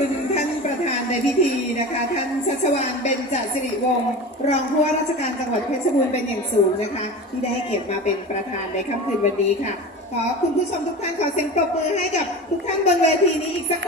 ุณท่านประธานในพิธีนะคะ ท่านชัชวานเบญจสิริวงศ์รองผู้ว่าราชการจังหวัดเพชรบูรณ์เป็นอย่างสูงนะคะ ที่ได้ให้เกียรติมาเป็นประธานในค่ำคืนวันนี้ค่ะ ขอคุณผู้ชมทุกท่านขอเสียงปรบมือให้กับทุกท่านบนเวทีนี้อีกสักครั้ง